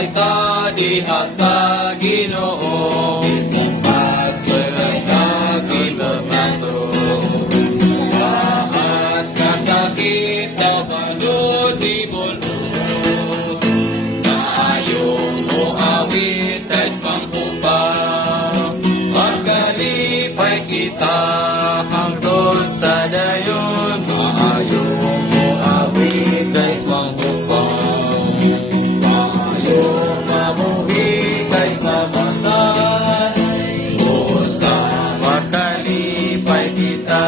makalipay ta diha sa Ginoo. Bisan pagsulay kagilag nato. Bahas kasakit na balod di bulod. Kaayong mo awit tais pangkupa. Makalipay kita hangtod sa dayon. Maayong mo awit tais pangkupa. Maayong mabuhi tais mamatay. Usa makalipay kita.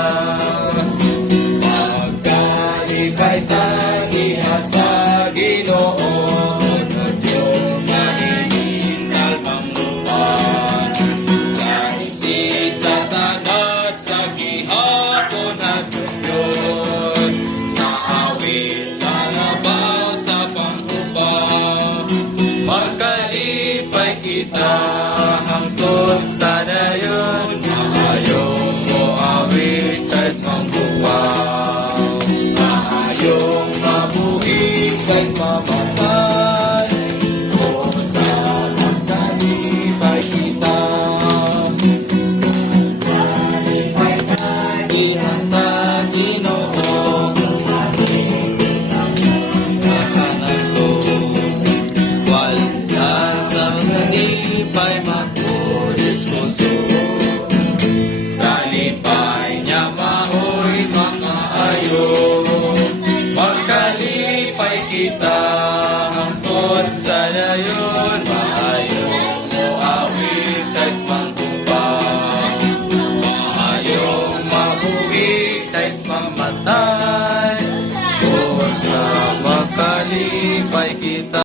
Makalipay ta diha sa Ginoo. Diyos mahihinal panglupan. Kaisi sa tanas sa gihapon at yun. Sa awit kalabaw sa panghupa. Magkalipay kita hangtod sa dayon. Maayong mo awit tais panghupa. Maayong mabuhi tais mamatay. O sa magkalipay kita. Magkalipay ta diha sa Ginoo. Nakanato. Walsa sa kalipay magpudiskuso. Kalipay niya maoy makaayo. Magkalipay kita hangtod sa dayon. Maayong mo awit tais pangkupa. Maayong mabuhi tais mamatay. O sa magkalipay kita.